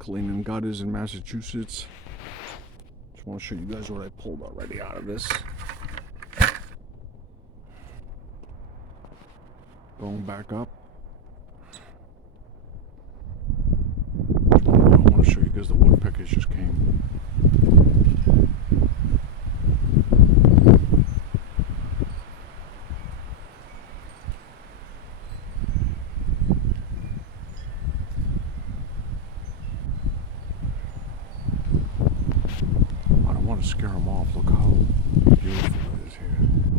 cleaning gutters in Massachusetts. Just want to show you guys what I pulled already out of this. Going back up. I want to show you guys the woodpeckers just came. I don't want to scare them off. Look how beautiful it is here.